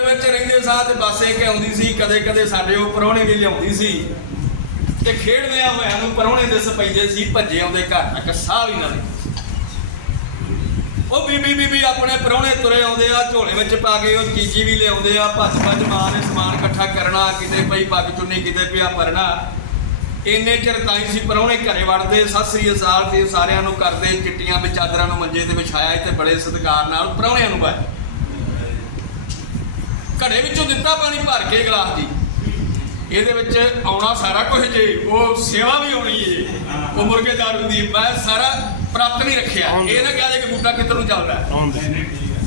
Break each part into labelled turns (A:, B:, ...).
A: ਵਿੱਚ ਰਹਿੰਦੇ ਸਾਹ ਤੇ ਬੱਸ ਇੱਕ ਆਉਂਦੀ ਸੀ ਕਦੇ ਕਦੇ ਸਾਡੇ ਉਹ ਪਰੌਣੇ ਵੀ ਲਿਆਉਂਦੀ ਸੀ। ਤੇ ਖੇਡਦਿਆਂ ਹੋਇਆਂ ਨੂੰ ਪਰੌਣੇ ਦਿਸ ਪੈਂਦੇ ਸੀ, ਭੱਜੇ ਆਉਂਦੇ ਘਰ ਤੱਕ ਸਾਹ ਵੀ ਨਾ ਲੈਂਦੇ ਉਹ ਬੀਬੀ ਬੀਬੀ ਆਪਣੇ ਪਰੌਣੇ ਤੁਰੇ ਆਉਂਦੇ ਆ, ਝੋਲੇ ਵਿੱਚ ਪਾ ਕੇ ਉਹ ਚੀਜੀ ਵੀ ਲਿਆਉਂਦੇ ਆ ਭੱਜ ਭੱਜ ਮਾਂ ਨੇ ਸਮਾਨ ਇਕੱਠਾ ਕਰਨਾ, ਕਿਤੇ ਪਈ ਪੱਗ ਚੁੰਨੀ, ਕਿਤੇ ਪਿਆ ਪਰਨਾ। ਇੰਨੇ ਚਿਰ ਤਾਂ ਸੀ ਪਰੌਣੇ ਘਰੇ ਵੜਦੇ, ਸਤਿ ਸ੍ਰੀ ਅਕਾਲ ਤੇ ਸਾਰਿਆਂ ਨੂੰ ਕਰਦੇ, ਚਿੱਟੀਆਂ ਵਿੱਚ ਚਾਦਰਾਂ ਨੂੰ ਮੰਜੇ ਤੇ ਵਿਛਾਇਆ ਤੇ ਬੜੇ ਸਤਿਕਾਰ ਨਾਲ ਪਰੌਣਿਆਂ ਨੂੰ ਬਾਇਆ ਘੜੇ ਵਿੱਚੋਂ ਦਿੱਤਾ ਪਾਣੀ ਭਰ ਕੇ ਗਲਾਸ ਦੀ। ਇਹਦੇ ਵਿੱਚ ਆਉਣਾ ਸਾਰਾ ਕੁਝ ਜੇ ਉਹ ਸੇਵਾ ਵੀ ਆਉਣੀ ਹੈ ਜੇ ਉਹ ਮੁਰਗੇ ਦਾਰੂ ਦੀ ਮੈਂ ਸਾਰਾ ਪ੍ਰਾਪਤ ਨਹੀਂ ਰੱਖਿਆ। ਇਹ ਨਾ ਕਹਦੇ ਕਿ ਬੂਟਾ ਕਿੱਧਰ ਨੂੰ ਚੱਲਦਾ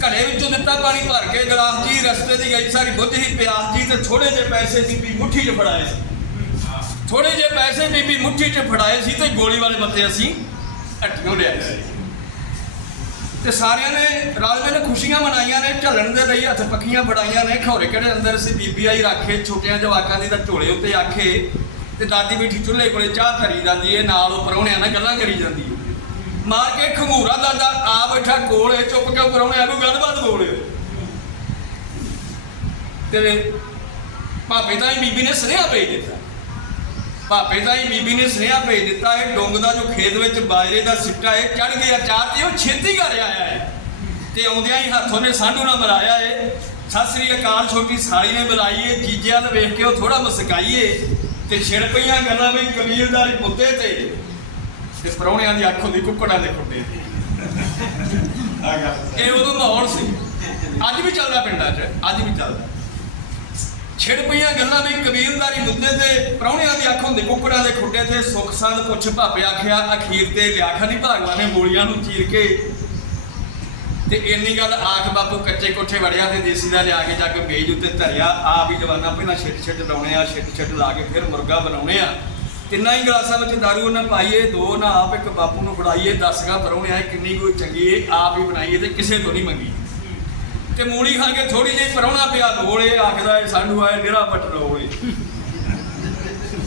A: ਘੜੇ ਵਿੱਚੋਂ ਦਿੱਤਾ ਪਾਣੀ ਭਰ ਕੇ ਗਲਾਸ ਜੀ ਰਸਤੇ ਦੀ ਗਈ ਸਾਰੀ ਬੁੱਧ ਹੀ ਪਿਆਸ ਜੀ ਤੇ ਥੋੜੇ ਜਿਹੇ ਪੈਸੇ ਬੀਬੀ ਮੁੱਠੀ 'ਚ ਫੜਾਏ ਸੀ। ਥੋੜੇ ਜਿਹੇ ਪੈਸੇ ਬੀਬੀ ਮੁੱਠੀ 'ਚ ਫੜਾਏ ਸੀ ਤੇ ਗੋਲੀ ਵਾਲੇ ਬੱਤੇ ਅਸੀਂ ਅੱਠਿਓ ਲਿਆਏ ਸੀ। ਤੇ ਸਾਰਿਆਂ ਨੇ ਰਾਜਮੇ ਨੇ ਖੁਸ਼ੀਆਂ ਮਨਾਈਆਂ ਨੇ, ਝੱਲਣ ਦੇ ਲਈ ਹੱਥ ਪੱਖੀਆਂ ਫੜਾਈਆਂ ਨੇ। ਖੌਰੇ ਕਿਹੜੇ ਅੰਦਰ ਸੀ? ਬੀਬੀ ਆਈ ਰੱਖੇ, ਛੋਟਿਆਂ ਜਵਾਕਾਂ ਦੀ ਤਾਂ ਝੋਲੇ ਉੱਤੇ ਆਖੇ। ਤੇ ਦਾਦੀ ਬੈਠੀ ਚੁੱਲ੍ਹੇ ਕੋਲੇ ਚਾਹ ਧਰੀ ਜਾਂਦੀ ਏ, ਨਾਲ ਉਹ ਪਰੌਣਿਆਂ ਨਾਲ ਗੱਲਾਂ ਕਰੀ ਜਾਂਦੀ ਏ। ਮਾਰ ਕੇ ਖੰਗੂਰਾ ਦਾਦਾ ਆ ਬੈਠਾ ਕੋਲੇ ਚੁੱਪ ਕੇ ਪਰੌਣਿਆਂ ਨੂੰ ਗੱਲਬਾਤ ਬੋਲੇ ਤੇ ਭਾਪੇ ਤਾਂ ਹੀ ਬੀਬੀ ਨੇ ਸੁਨੇਹਾ ਭੇਜ ਦਿੱਤਾ। ਭਾਪੇ ਤਾਂ ਹੀ ਬੀਬੀ ਨੇ ਸੁਨੇਹਾ ਭੇਜ ਦਿੱਤਾ ਇਹ ਡੋਂਗ ਦਾ ਜੋ ਖੇਤ ਵਿੱਚ ਬਾਜਰੇ ਦਾ ਸਿੱਟਾ ਇਹ ਚੜ ਗਿਆ ਚਾਰ ਤੇ ਉਹ ਛੇਤੀ ਘਰ ਆਇਆ ਹੈ। ਤੇ ਆਉਂਦਿਆਂ ਹੀ ਹੱਥੋਂ ਨੇ ਸਾਂਢੂ ਨਾਲ ਮਿਲਾਇਆ ਏ। ਸਤਿ ਸ੍ਰੀ ਅਕਾਲ ਛੋਟੀ ਸਾਲੀ ਨੇ ਬੁਲਾਈ ਏ ਜੀਜਿਆਂ ਨੂੰ ਵੇਖ ਕੇ ਉਹ ਥੋੜਾ ਮੁਸਕਾਈਏ ਤੇ ਛਿੜ ਪਈਆਂ ਗੱਲਾਂ ਵੀ ਕਬੀਲਦਾਰੀ ਮੁੱਦੇ ਤੇ। ਤੇ ਪਰੌਣਿਆਂ ਦੀ ਅੱਖੋਂ ਦੀ ਕੁੱਕੜਾਂ ਦੇ ਖੁੱਡੇ ਇਹ ਉਦੋਂ ਮਾਹੌਲ ਸੀ। ਅੱਜ ਵੀ ਚੱਲਦਾ ਪਿੰਡਾਂ 'ਚ ਅੱਜ ਵੀ ਚੱਲਦਾ। ਛਿੜ ਪਈਆਂ ਗੱਲਾਂ ਵੀ ਕਬੀਲਦਾਰੀ ਮੁੱਦੇ ਤੇ, ਪ੍ਰਾਹੁਣਿਆਂ ਦੀ ਅੱਖ ਹੁੰਦੀ, ਕੁੱਕੜਾਂ ਦੇ ਖੁੱਡੇ ਤੇ ਸੁੱਖ ਸੰਦ ਪੁੱਛ ਭਾਪੇ ਆਖਿਆ, ਅਖੀਰ ਤੇ ਲਿਆਖਾ ਨਹੀਂ ਭਾਗਵਾਨ ਨੇ ਗੋਲੀਆਂ ਨੂੰ ਚੀਰ ਕੇ। ਤੇ ਇੰਨੀ ਗੱਲ ਆਖ ਬਾਪੂ ਕੱਚੇ ਕੋਠੇ ਵੜਿਆ ਤੇ ਦੇਸੀ ਦਾ ਲਿਆ ਕੇ ਜਾ ਕੇ ਮੇਜ਼ ਉੱਤੇ ਧਰਿਆ। ਆਪ ਹੀ ਜਵਾਨਾ ਪਹਿਲਾਂ ਛਿੱਟ ਛਿੱਟ ਲਾਉਣੇ ਆ, ਛਿੱਟ ਛਿੱਟ ਲਾ ਕੇ ਫਿਰ ਮੁਰਗਾ ਬਣਾਉਣੇ ਆ। ਤਿੰਨਾਂ ਹੀ ਗਲਾਸਾਂ ਵਿੱਚ ਦਾਰੂ ਉਹਨਾਂ ਪਾਈਏ, ਦੋ ਨਾ ਆਪ, ਇੱਕ ਬਾਪੂ ਨੂੰ ਫੜਾਈਏ ਦਸਗਾ ਪਰਉਣੇ ਆ ਕਿੰਨੀ ਕੋਈ ਚੰਗੀ ਆਪ ਹੀ ਬਣਾਈਏ ਤੇ ਕਿਸੇ ਤੋਂ ਨਹੀਂ ਮੰਗੀ। ਤੇ ਮੂਲੀ ਖਾ ਕੇ ਥੋੜੀ ਜਿਹੀ ਪਰੌਣਾ ਪਿਆ ਦੋਲੇ ਆਖਦਾ ਏ ਸਾਡੂ ਆਏ ਡੇਰਾ ਪੱਟ ਲੋਏ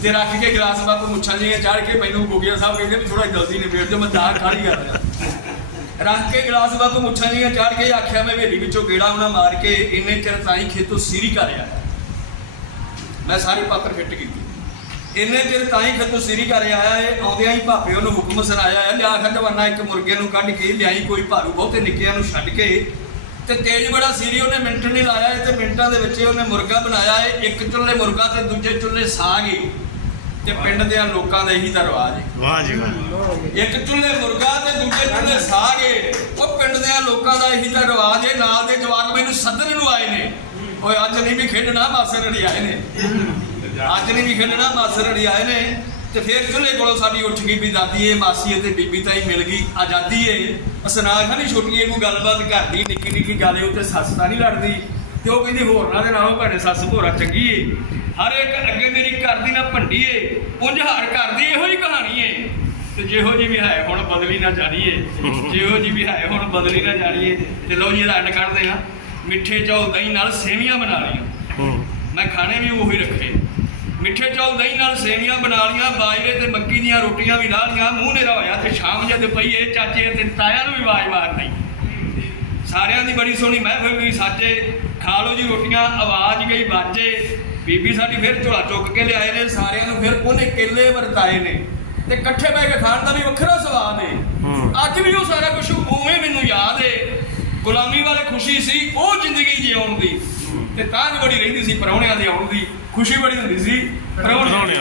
A: ਤੇ ਰੱਖ ਕੇ ਗਲਾਸ ਬਾਪੂ ਮੁੱਛਾਂ ਜਿਹੀਆਂ ਚਾੜ ਕੇ ਮੈਨੂੰ ਗੋਗਿਆ ਸਾਹਿਬ ਕਹਿੰਦੇ ਵੀ ਥੋੜਾ ਜਲਦੀ ਨਿਬੇੜ ਦਿਓ ਮੈਂ ਦਾਲ ਖਾਲੀ ਕਰ ਰਿਹਾ ਰੱਖ ਕੇ ਗਲਾਸ ਬਾਪੂ ਮੁੱਛਾਂ ਜਿਹੀਆਂ ਚਾੜ ਕੇ ਆਖਿਆ ਮੈਂ ਹਵੇਲੀ ਵਿੱਚੋਂ ਗੇੜਾ ਉਹਨਾਂ ਮਾਰ ਕੇ ਇੰਨੇ ਚਿਰ ਤਾਈਂ ਖੇਤੋਂ ਸੀਰੀ ਕਰ ਆਇਆ। ਮੈਂ ਸਾਰੀ ਪਾਤਰ ਫਿੱਟ ਕੀਤੀ। ਇੰਨੇ ਚਿਰ ਤਾਈਂ ਖੇਤੋਂ ਸਿਰੀ ਕਰ ਆਇਆ ਏ ਆਉਂਦਿਆਂ ਹੀ ਭਾਪੇ ਉਹਨੂੰ ਹੁਕਮ ਸੁਣਾਇਆ ਹੈ ਲਿਆ ਖੰਡਵਾਨਾ ਇੱਕ ਮੁਰਗੇ ਨੂੰ ਕੱਢ ਕੇ, ਲਿਆਈ ਕੋਈ ਭਾਰੂ ਬਹੁਤੇ ਨਿੱਕਿਆਂ ਨੂੰ ਛੱਡ ਕੇ ਤੇ ਤੇਜ ਬੜਾ ਸੀਰੀ ਉਹਨੇ ਮਿੰਟ ਨਹੀਂ ਲਾਇਆ ਤੇ ਮਿੰਟਾਂ ਦੇ ਵਿੱਚ ਉਹਨੇ ਮੁਰਗਾ ਬਣਾਇਆ ਏ ਇੱਕ ਚੁੱਲ੍ਹੇ ਮੁਰਗਾ ਤੇ ਦੂਜੇ ਚੁੱਲ੍ਹੇ ਸਾਗ ਏ ਤੇ ਪਿੰਡ ਦੇ ਲੋਕਾਂ ਦਾ ਇਹੀ ਤਾਂ ਰਿਵਾਜ ਏ
B: ਵਾਹ ਜੀ ਵਾਹ।
A: ਇੱਕ ਚੁੱਲ੍ਹੇ ਮੁਰਗਾ ਤੇ ਦੂਜੇ ਚੁੱਲ੍ਹੇ ਸਾਗ ਏ ਉਹ ਪਿੰਡ ਦੇ ਲੋਕਾਂ ਦਾ ਇਹੀ ਤਾਂ ਰਿਵਾਜ ਏ ਨਾਲ ਦੇ ਜਵਾਕ ਮੈਨੂੰ ਸੱਦਣ ਨੂੰ ਆਏ ਨੇ। ਓਏ ਅੱਜ ਨਹੀਂ ਵੀ ਖੇਡਣਾ ਮਾਸਰ ਰੜੀ ਆਏ ਨੇ। ਅੱਜ ਨਹੀਂ ਵੀ ਖੇਡਣਾ ਮਾਸਰ ਰੜੀ ਆਏ ਨੇ। ਤੇ ਫਿਰ ਚੁੱਲ੍ਹੇ ਕੋਲੋਂ ਸਾਡੀ ਉੱਠ ਗਈ ਵੀ ਦਾਦੀ ਏ ਮਾਸੀ ਏ ਤੇ ਬੀਬੀ ਤਾਂ ਹੀ ਮਿਲ ਗਈ ਆਜ਼ਾਦੀ ਏ। ਅਸਨਾ ਖਾਨੀ ਛੋਟੀ ਏ ਗੱਲਬਾਤ ਕਰਦੀ ਨਿੱਕੀ ਨਿੱਕੀ ਗੱਲ ਏ ਉੱਤੇ ਸੱਸ ਤਾਂ ਨਹੀਂ ਲੜਦੀ। ਤੇ ਉਹ ਕਹਿੰਦੀ ਹੋਰਨਾਂ ਦੇ ਨਾਲੋਂ ਭੈਣੇ ਸੱਸ ਭੋਰਾ ਚੰਗੀ ਏ। ਹਰ ਇੱਕ ਅੱਗੇ ਮੇਰੀ ਘਰ ਦੀ ਨਾ ਭੰਡੀ ਏ। ਉਂਝ ਹਰ ਘਰ ਦੀ ਇਹੋ ਹੀ ਕਹਾਣੀ ਏ। ਤੇ ਜਿਹੋ ਜੀ ਵੀ ਹੈ ਹੁਣ ਬਦਲੀ ਨਾ ਜਾਣੀਏ। ਜਿਹੋ ਜੀ ਵੀ ਹੈ ਹੁਣ ਬਦਲੀ ਨਾ ਜਾਣੀਏ। ਤੇ ਲਓ ਜੀ ਇਹਦਾ ਅੱਡ ਕੱਢਦੇ ਆ ਮਿੱਠੇ ਚੌਲ ਦਹੀਂ ਨਾਲ ਸੇਵੀਆਂ ਬਣਾ ਲਈਆਂ। ਮੈਂ ਖਾਣੇ ਵੀ ਉਹੀ ਰੱਖੇ। ਮਿੱਠੇ ਚੌਲ ਦਹੀਂ ਨਾਲ ਸੇਵੀਆਂ ਬਣਾ ਲੀਆਂ ਬਾਜਰੇ ਤੇ ਮੱਕੀ ਦੀਆਂ ਰੋਟੀਆਂ ਵੀ ਲਾ ਲੀਆਂ ਮੂੰਹ ਨੇਰਾ ਹੋਇਆ ਤੇ ਸ਼ਾਮ ਜਦ ਪਈਏ ਚਾਚੇ ਤੇ ਤਾਇਆ ਨੂੰ ਵੀ ਆਵਾਜ਼ ਮਾਰਨੀ। ਸਾਰਿਆਂ ਦੀ ਬੜੀ ਸੋਹਣੀ ਮਹਿਫਿਲ ਵੀ ਸਾਜੇ ਖਾ ਲਓ ਜੀ ਰੋਟੀਆਂ ਆਵਾਜ਼ ਗਈ ਬਾਜੇ ਬੀਬੀ ਸਾਡੀ ਫਿਰ ਝੋਲਾ ਚੁੱਕ ਕੇ ਲਿਆਏ ਨੇ ਸਾਰਿਆਂ ਨੂੰ ਫਿਰ ਉਹਨੇ ਕੇਲੇ ਵਰਤਾਏ ਨੇ। ਤੇ ਇਕੱਠੇ ਬਹਿ ਕੇ ਖਾਣ ਦਾ ਵੀ ਵੱਖਰਾ ਸਵਾਦ ਏ।
B: ਹੂੰ।
A: ਅੱਜ ਵੀ ਉਹ ਸਾਰਾ ਕੁਝ ਉਵੇਂ ਮੈਨੂੰ ਯਾਦ ਏ। ਗੁਲਾਮੀ ਵਾਲੇ ਖੁਸ਼ੀ ਸੀ ਉਹ ਜ਼ਿੰਦਗੀ ਜਿਉਣ ਦੀ। ਤੇ ਤਾਂ ਬੜੀ ਰਹਿੰਦੀ ਸੀ ਪਰੌਣਿਆਂ ਦੇ ਆਉਣ ਦੀ। ਖੁਸ਼ੀ ਬੜੀ ਹੁੰਦੀ ਸੀ ਪ੍ਰਭੂ ਨੇ